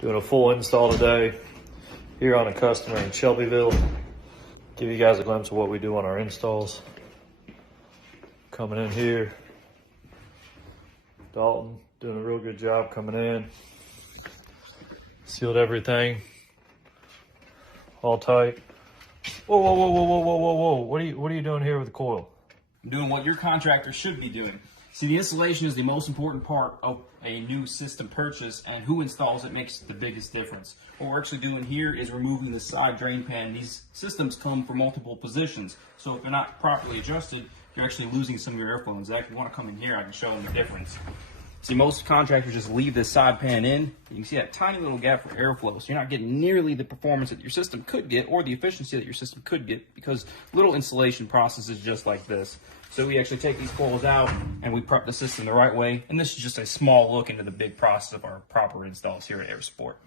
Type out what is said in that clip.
Doing a full install today here on a customer in Shelbyville. Give you guys a glimpse of what we do on our installs. Coming in here, Dalton doing a real good job coming in. Sealed everything, all tight. Whoa, whoa, whoa, whoa, whoa, whoa, whoa, whoa! What are you doing here with the coil? I'm doing what your contractor should be doing. See, the installation is the most important part of a new system purchase, and who installs it makes the biggest difference. What we're actually doing here is removing the side drain pan. These systems come from multiple positions, so if they're not properly adjusted, you're actually losing some of your airflow. In fact, if you want to come in here, I can show them the difference. See, most contractors just leave this side pan in. You can see that tiny little gap for airflow, so you're not getting nearly the performance that your system could get or the efficiency that your system could get, because little installation process is just like this. So we actually take these coils out and we prep the system the right way, and this is just a small look into the big process of our proper installs here at Air Support.